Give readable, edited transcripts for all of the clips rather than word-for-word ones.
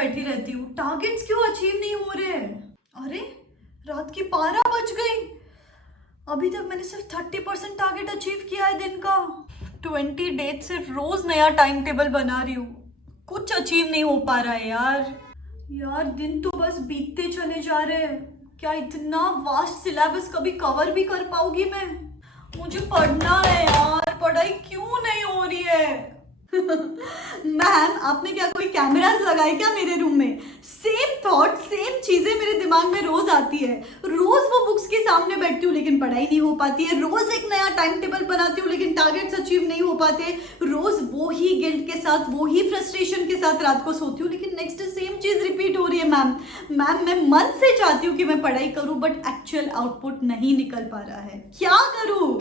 बैठी रहती हूँ, टारगेट्स क्यों अचीव नहीं हो रहे हैं? अरे रात की 12 बज गई, अभी तक मैंने सिर्फ 30% टारगेट अचीव किया है दिन का। 20 डेज से रोज नया टाइम टेबल बना रही हूँ, कुछ अचीव नहीं हो पा रहा है यार दिन तो बस बीतते चले जा रहे हैं। क्या इतना वास्ट सिलेबस कभी कवर भी कर पाऊंगी मैं? मुझे पढ़ना है यार, पढ़ाई क्यों नहीं हो रही है? मैम आपने क्या कोई कैमरास लगाए क्या मेरे रूम में? सेम थॉट सेम चीजें मेरे दिमाग में रोज आती है। रोज वो बुक्स के सामने बैठती हूँ लेकिन पढ़ाई नहीं हो पाती है। रोज एक नया टाइम टेबल बनाती हूँ लेकिन टारगेट्स अचीव नहीं हो पाते। रोज वो ही गिल्ट के साथ, वो ही फ्रस्ट्रेशन के साथ रात को सोती हूँ लेकिन नेक्स्ट सेम चीज रिपीट हो रही है। मैम मैं मन से चाहती हूँ कि मैं पढ़ाई करूँ बट एक्चुअल आउटपुट नहीं निकल पा रहा है। क्या करूँ?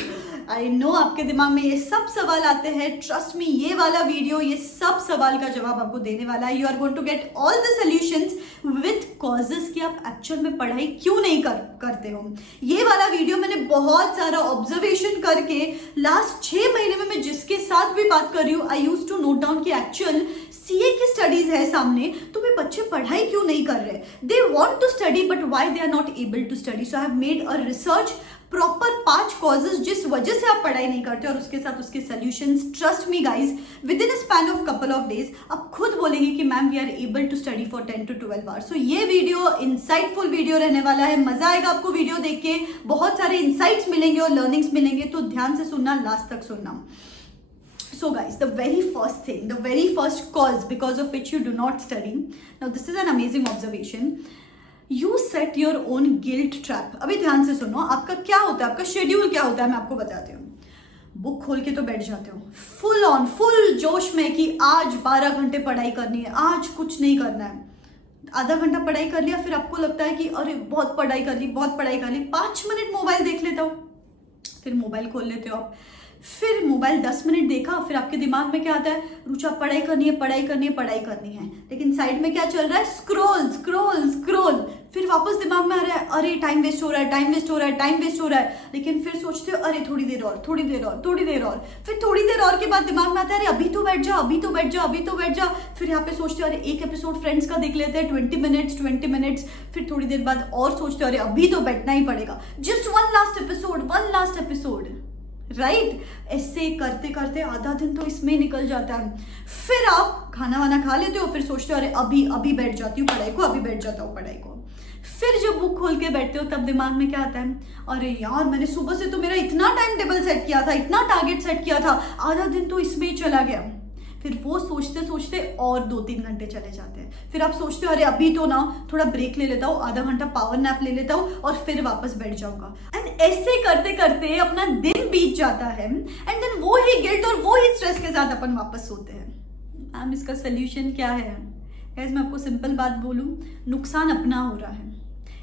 आई नो आपके दिमाग में ये सब सवाल आते हैं। ट्रस्ट मी, ये वाला वीडियो ये सब सवाल का जवाब आपको देने वाला है। You are going to get all the solutions with causes कि आप एक्चुअल में पढ़ाई क्यों नहीं करते हो। ये वाला वीडियो मैंने बहुत सारा ऑब्जर्वेशन करके लास्ट 6 महीने में मैं जिसके साथ भी बात कर रही हूँ, I used to note down कि एक्चुअल सीए की स्टडीज है सामने, तो वे बच्चे पढ़ाई क्यों नहीं कर रहे? They want to study but why they are not able to study. So I have made a research proper 5 causes जिस वजह से आप पढ़ाई नहीं करते और उसके साथ उसके solutions. Trust me guys, within a span of couple of days आप खुद बोलेंगे कि ma'am we are able to study for 10 to 12 hours. So ये वीडियो इंसाइटफुल वीडियो रहने वाला है। मजा आएगा आपको वीडियो देख के, बहुत सारे इंसाइट्स मिलेंगे और लर्निंग्स मिलेंगे, तो ध्यान से सुनना, लास्ट तक सुनना। So guys, the very first thing, the very first cause because of which you do not study, now this is an amazing observation, you set your own guilt trap। अभी ध्यान से सुनो, आपका क्या होता है, आपका शेड्यूल क्या होता है, मैं आपको बताती हूँ। बुक खोल के तो बैठ जाते हो फुल ऑन, फुल जोश में कि आज 12 घंटे पढ़ाई करनी है, आज कुछ नहीं करना है। आधा घंटा पढ़ाई कर लिया, फिर आपको लगता है कि अरे बहुत पढ़ाई कर ली, बहुत पढ़ाई कर ली। 5 मिनट मोबाइल देख लेता हूँ, फिर मोबाइल खोल लेते हो आप, फिर मोबाइल 10 मिनट देखा, फिर आपके दिमाग में क्या आता है? रुचा पढ़ाई करनी है, पढ़ाई करनी है, पढ़ाई करनी है, लेकिन साइड में क्या चल रहा है? Scroll scroll scroll. फिर वापस दिमाग में आ रहा है अरे टाइम वेस्ट हो रहा है, टाइम वेस्ट हो रहा है, टाइम वेस्ट हो रहा है, लेकिन फिर सोचते हो अरे थोड़ी देर और, थोड़ी देर और, थोड़ी देर और। फिर थोड़ी देर और के बाद दिमाग में आता है अरे अभी तो बैठ जा, अभी तो बैठ जा, अभी तो बैठ जा। फिर यहाँ पे सोचते हो अरे एक एपिसोड फ्रेंड्स का देख लेते हैं, 20 मिनट्स। फिर थोड़ी देर बाद और सोचते हो अरे अभी तो बैठना ही पड़ेगा, just one last episode, right? ऐसे करते करते आधा दिन तो इसमें निकल जाता है। फिर आप खाना वाना खा लेते हो, फिर सोचते हो अरे अभी बैठ जाती हूँ पढ़ाई को, अभी बैठ जाता हूँ पढ़ाई को। फिर जब बुक खोल के बैठते हो तब दिमाग में क्या आता है? अरे यार मैंने सुबह से तो मेरा इतना टाइम टेबल सेट किया था, इतना टारगेट सेट किया था, आधा दिन तो इसमें ही चला गया। फिर वो सोचते सोचते और 2-3 घंटे चले जाते हैं। फिर आप सोचते हो अरे अभी तो ना थोड़ा ब्रेक ले लेता हूँ, आधा घंटा पावर नैप ले लेता हूँ और फिर वापस बैठ जाऊंगा। एंड ऐसे करते करते अपना दिन बीत जाता है एंड देन वो ही गिल्ट और वो ही स्ट्रेस के साथ अपन वापस सोते हैं। मैम इसका सोल्यूशन क्या है? गाइस मैं आपको सिंपल बात बोलूं, नुकसान अपना हो रहा है।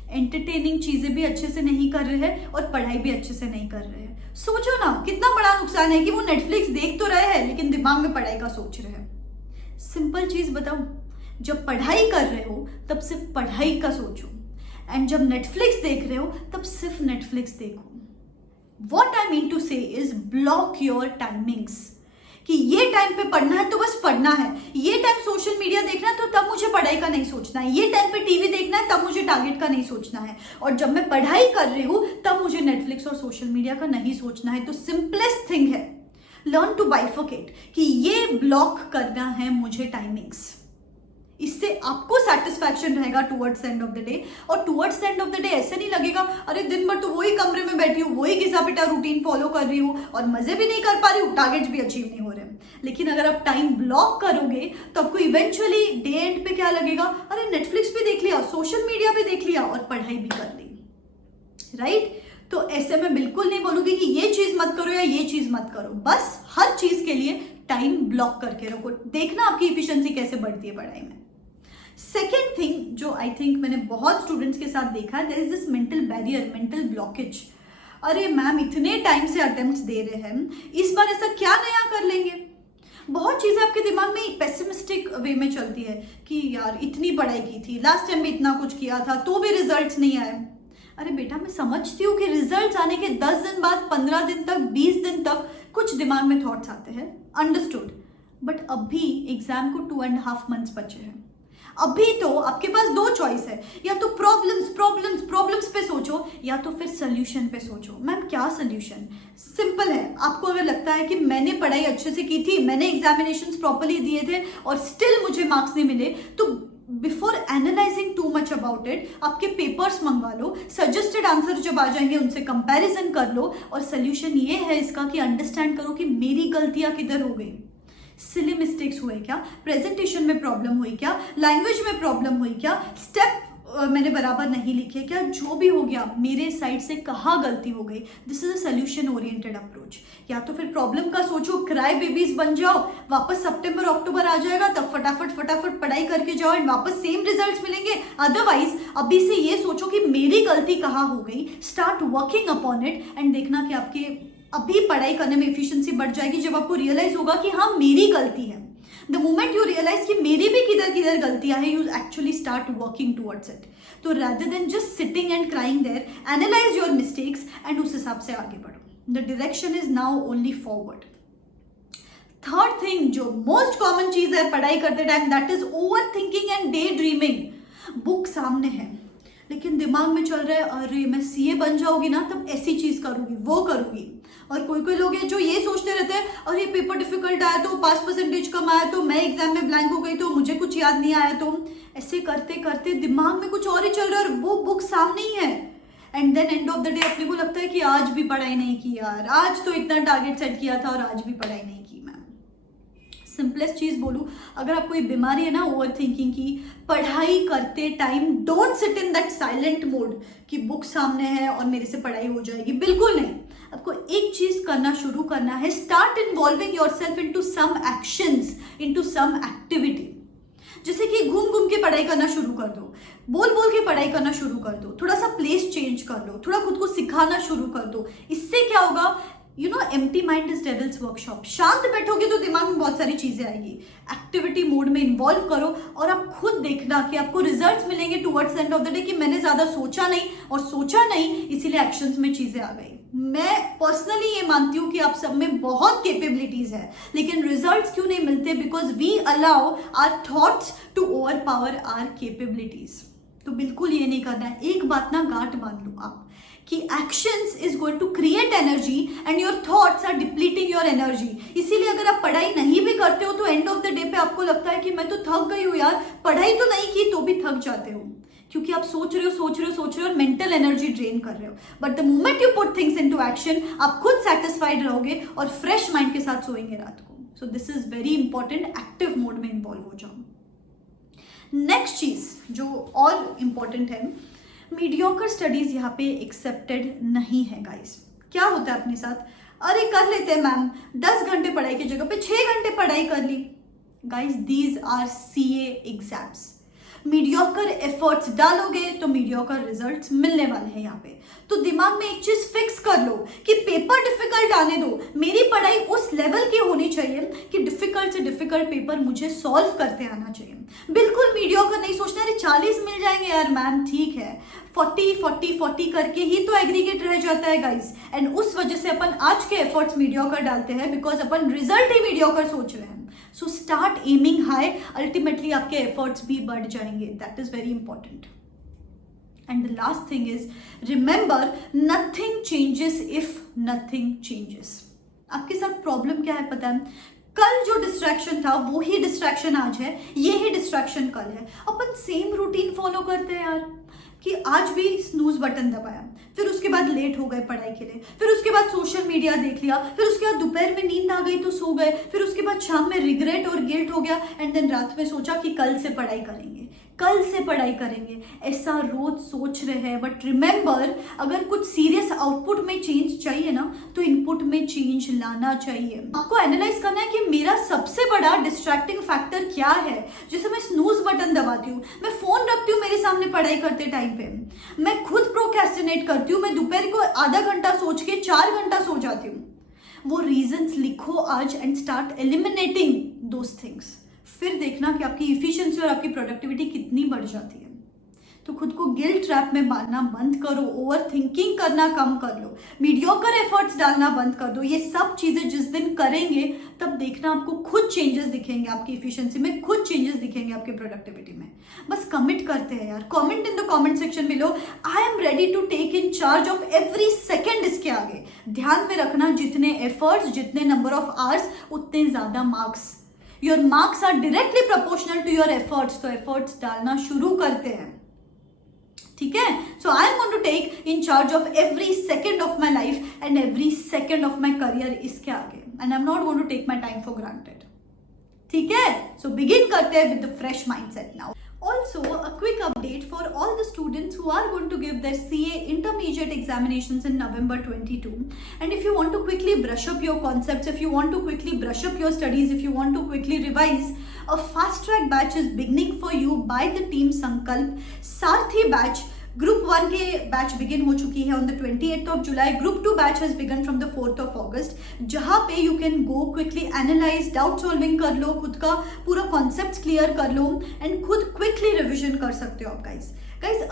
एंटरटेनिंग चीजें भी अच्छे से नहीं कर रहे हैं और पढ़ाई भी अच्छे से नहीं कर रहे हैं। सोचो ना कितना बड़ा नुकसान है कि वो नेटफ्लिक्स देख तो रहे हैं लेकिन दिमाग में पढ़ाई का सोच रहे हैं। सिंपल चीज बताऊं, जब पढ़ाई कर रहे हो तब सिर्फ पढ़ाई का सोचो, एंड जब नेटफ्लिक्स देख रहे हो तब सिर्फ नेटफ्लिक्स देखो। व्हाट आई मीन टू से इज ब्लॉक योर टाइमिंग्स, कि ये टाइम पे पढ़ना है तो बस पढ़ना है, ये टाइम सोशल मीडिया देखना है तो तब मुझे पढ़ाई का नहीं सोचना है, ये टाइम पे टीवी देखना है तब मुझे टारगेट का नहीं सोचना है, और जब मैं पढ़ाई कर रही हूं तब मुझे नेटफ्लिक्स और सोशल मीडिया का नहीं सोचना है। तो सिंपलेस्ट थिंग है लर्न टू बाइफोकेट, कि ये ब्लॉक करना है मुझे टाइमिंग्स। इससे आपको सेटिस्फैक्शन रहेगा towards end of the day, और towards end of the day ऐसे नहीं लगेगा अरे दिन भर तो वही कमरे में बैठी हूँ, वही घिसा पिटा रूटीन फॉलो कर रही हूँ और मजे भी नहीं कर पा रही हूँ, टारगेट्स भी अचीव नहीं हो रहे। लेकिन अगर आप टाइम ब्लॉक करोगे तो आपको इवेंचुअली डे एंड पे क्या लगेगा? अरे नेटफ्लिक्स भी देख लिया, सोशल मीडिया भी देख लिया और पढ़ाई भी कर ली, राइट? तो ऐसे मैं बिल्कुल नहीं बोलूंगी कि ये चीज मत करो या ये चीज मत करो, बस हर चीज के लिए टाइम ब्लॉक करके रखो, देखना आपकी एफिशिएंसी कैसे बढ़ती है पढ़ाई में। सेकेंड थिंग जो आई थिंक मैंने बहुत स्टूडेंट्स के साथ देखा है, there is this mental barrier, mental blockage. अरे मैम इतने टाइम से अटेम्प्ट्स दे रहे हैं, इस बार ऐसा क्या नया कर लेंगे? बहुत चीजें आपके दिमाग में पेसिमिस्टिक वे में चलती है कि यार इतनी पढ़ाई की थी, लास्ट टाइम भी इतना कुछ किया था तो भी रिजल्ट्स नहीं आए। अरे बेटा मैं समझती हूँ कि रिजल्ट्स आने के 10 दिन बाद, 15 दिन तक, 20 दिन तक कुछ दिमाग में थॉट्स आते हैं, अंडरस्टूड, बट अब भी एग्जाम को 2.5 मंथ्स बचे हैं। अभी तो आपके पास दो चॉइस है, या तो प्रॉब्लम्स प्रॉब्लम्स प्रॉब्लम्स पे सोचो या तो फिर सोल्यूशन पे सोचो। मैम क्या सोल्यूशन? सिंपल है, आपको अगर लगता है कि मैंने पढ़ाई अच्छे से की थी, मैंने एग्जामिनेशंस प्रॉपर्ली दिए थे और स्टिल मुझे मार्क्स नहीं मिले, तो before analysing too much about it आपके पेपर्स मंगवा लो, सजेस्टेड आंसर जब आ जाएंगे उनसे कंपैरिजन कर लो, और सोल्यूशन ये है इसका कि अंडरस्टैंड करो कि मेरी गलतियां किधर हो गई, सिली मिस्टेक्स हुए क्या, प्रेजेंटेशन में प्रॉब्लम हुई क्या, लैंग्वेज में प्रॉब्लम हुई क्या, स्टेप मैंने बराबर नहीं लिखे क्या, जो भी हो गया मेरे साइड से कहाँ गलती हो गई। This is a solution oriented approach. या तो फिर प्रॉब्लम का सोचो, क्राई बेबीज बन जाओ, वापस सितंबर अक्टूबर आ जाएगा तब फटाफट पढ़ाई करके जाओ एंड वापस सेम रिजल्ट्स मिलेंगे। अदरवाइज अभी से ये सोचो कि मेरी गलती कहाँ हो गई, start working upon it and देखना कि आपके अभी पढ़ाई करने में एफिशिएंसी बढ़ जाएगी जब आपको रियलाइज होगा कि हाँ मेरी गलती है। द मोमेंट यू रियलाइज कि मेरी भी किधर किधर गलतियां हैं, you actually start working towards it. तो rather than just sitting and crying there, analyse your mistakes and उस हिसाब से आगे बढ़ो। The direction is now only forward. Third thing जो मोस्ट कॉमन चीज है पढ़ाई करते time, that is overthinking and daydreaming. Book सामने है लेकिन दिमाग में चल रहा है अरे मैं सीए बन जाऊंगी ना तब ऐसी चीज करूंगी वो करूंगी। और कोई लोग हैं जो ये सोचते रहते हैं अरे पेपर डिफिकल्ट आया तो पास परसेंटेज कम आया तो मैं एग्जाम में ब्लैंक हो गई तो मुझे कुछ याद नहीं आया, तो ऐसे करते करते दिमाग में कुछ और ही चल रहा है और वो बुक सामने ही है। And then end of the day अपने को लगता है कि आज भी पढ़ाई नहीं की यार, आज तो इतना टारगेट सेट किया था और आज भी पढ़ाई नहीं की। मैम सिंपलेस्ट चीज बोलूं, अगर आपको ये बीमारी है ना ओवर थिंकिंग की, पढ़ाई करते time don't sit in that silent mode कि बुक सामने है और मेरे से पढ़ाई हो जाएगी, बिल्कुल नहीं। आपको एक चीज करना शुरू करना है, start involving yourself into some actions, into some activity. जैसे कि घूम घूम के पढ़ाई करना शुरू कर दो, बोल बोल के पढ़ाई करना शुरू कर दो, थोड़ा सा प्लेस चेंज कर लो, थोड़ा खुद को सिखाना शुरू कर दो। इससे क्या होगा, you know empty mind is devils workshop. शांत बैठोगे तो दिमाग में बहुत सारी चीजें आएगी। एक्टिविटी मोड में इन्वॉल्व करो और आप खुद देखना कि आपको रिजल्ट्स मिलेंगे towards end of the day कि मैंने ज्यादा सोचा नहीं और सोचा नहीं इसीलिए एक्शंस में चीजें आ गई। मैं पर्सनली ये मानती हूँ कि आप सब में बहुत कैपेबिलिटीज है लेकिन रिजल्ट्स क्यों नहीं मिलते, because we allow our thoughts to over power our capabilities. तो बिल्कुल ये नहीं करना है। एक बात ना गांठ बांध लो आप कि actions is going to create energy and your thoughts are depleting your energy. इसीलिए अगर आप पढ़ाई नहीं भी करते हो तो एंड ऑफ द डे पे आपको लगता है कि मैं तो थक गई हूँ यार, पढ़ाई तो नहीं की तो भी थक जाते हो क्योंकि आप सोच रहे हो और मेंटल एनर्जी ड्रेन कर रहे हो। But the moment you put things into action आप खुद सेटिस्फाइड रहोगे और फ्रेश माइंड के साथ सोएंगे रात को। So this is very important, active mode में इन्वॉल्व हो जाओ। नेक्स्ट चीज जो और इंपॉर्टेंट है, मीडियोकर स्टडीज यहाँ पे एक्सेप्टेड नहीं है गाइस। क्या होता है अपने साथ, अरे कर लेते हैं मैम 10 घंटे पढ़ाई की जगह पे 6 घंटे पढ़ाई कर ली। Guys these are CA exams. Mediocre efforts डालोगे तो मीडियोकर रिजल्ट्स मिलने वाले हैं यहाँ पे। तो दिमाग में एक चीज फिक्स कर लो कि पेपर डिफिकल्ट आने दो, मेरी पढ़ाई उस लेवल की होनी चाहिए कि डिफिकल्ट से डिफिकल्ट पेपर मुझे सॉल्व करते आना चाहिए। बिल्कुल मीडियोकर नहीं सोचना अरे 40 मिल जाएंगे यार मैम, ठीक है 40 करके ही तो एग्रीगेट रह जाता है गाइस। एंड उस वजह से अपन आज के एफर्ट्स मीडियोकर डालते हैं because upon result he mediocre सोच रहे हैं। So start aiming high, ultimately आपके एफर्ट्स भी बढ़ जाएंगे। That is very important. And the last thing is remember nothing changes if nothing changes. आपके साथ प्रॉब्लम क्या है पता है, कल जो डिस्ट्रैक्शन था वो ही डिस्ट्रैक्शन आज है, ये ही डिस्ट्रैक्शन कल है। अपन सेम रूटीन फॉलो करते हैं यार कि आज भी स्नूज बटन दबाया, फिर उसके बाद लेट हो गए पढ़ाई के लिए, फिर उसके बाद सोशल मीडिया देख लिया, फिर उसके बाद दोपहर में नींद आ गई तो सो गए, फिर उसके बाद शाम में रिग्रेट और गिल्ट हो गया एंड देन रात में सोचा कि कल से पढ़ाई करेंगे, कल से पढ़ाई करेंगे। ऐसा रोज सोच रहे हैं। बट रिमेंबर अगर कुछ सीरियस आउटपुट में चेंज चाहिए ना तो इनपुट में चेंज लाना चाहिए। आपको एनालाइज करना है कि मेरा सबसे बड़ा डिस्ट्रैक्टिंग फैक्टर क्या है। जैसे मैं स्नूज बटन दबाती हूँ, मैं फोन रखती हूँ मेरे सामने पढ़ाई करते टाइम पे, मैं खुद प्रोक्रेस्टिनेट करती हूँ, मैं दोपहर को आधा घंटा सोच के 4 घंटा सो जाती हूँ। वो रीजंस लिखो आज and start eliminating those things. फिर देखना कि आपकी इफिशिएंसी और आपकी प्रोडक्टिविटी कितनी बढ़ जाती है। तो खुद को गिल्ट ट्रैप में डालना बंद करो, ओवर थिंकिंग करना कम कर लो, मीडियोकर एफर्ट्स डालना बंद कर दो। ये सब चीज़ें जिस दिन करेंगे तब देखना आपको खुद चेंजेस दिखेंगे, आपकी इफिशिएंसी में खुद चेंजेस दिखेंगे, आपकी प्रोडक्टिविटी में। बस कमिट करते हैं यार, comment in the comment section below, I am ready to take in charge of every second. इसके आगे ध्यान में रखना, जितने एफर्ट्स, जितने नंबर ऑफ आवर्स, उतने ज़्यादा marks. Your marks are directly proportional to your efforts. तो एफर्ट्स डालना शुरू करते हैं, ठीक है। So I am going to take in charge of every second of my life and every second of my career इसके आगे, and I am not going to take my time for granted, ठीक है। So begin करते हैं with the fresh mindset now. Also, a quick update for all the students who are going to give their CA intermediate examinations in November 22. And if you want to quickly brush up your concepts, if you want to quickly brush up your studies, if you want to quickly revise, a fast track batch is beginning for you by the team Sankalp. Sarthi batch, group 1 के batch begin हो चुकी है on the 28th of July. Group 2 batch has begin from the 4th of अगस्त, जहाँ पे you can go quickly analyse, doubt solving कर लो, खुद का पूरा कॉन्सेप्ट क्लियर कर लो एंड खुद क्विकली रिविजन कर सकते हो आप गाइज।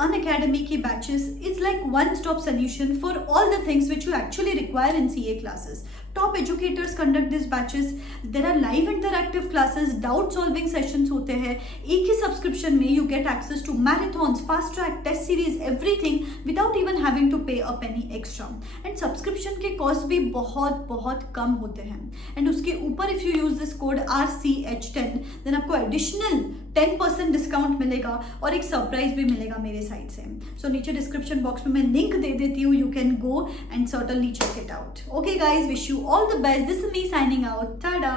Unacademy की batches is like one-stop solution for all the things which you actually require in CA classes. Top educators conduct these batches. There are live interactive classes, doubt solving sessions होते हैं। एक ही subscription में you get access to marathons, fast track, test series, everything without even having to pay a penny extra. And subscription के cost भी बहुत बहुत कम होते हैं। एंड उसके ऊपर if you use this code RCH10 then आपको additional 10% डिस्काउंट मिलेगा और एक सरप्राइज भी मिलेगा मेरे साइड से। सो नीचे डिस्क्रिप्शन बॉक्स में मैं लिंक दे देती हूँ, you can go and certainly check it out. Okay guys, wish you all the best. This is me signing out, Tata.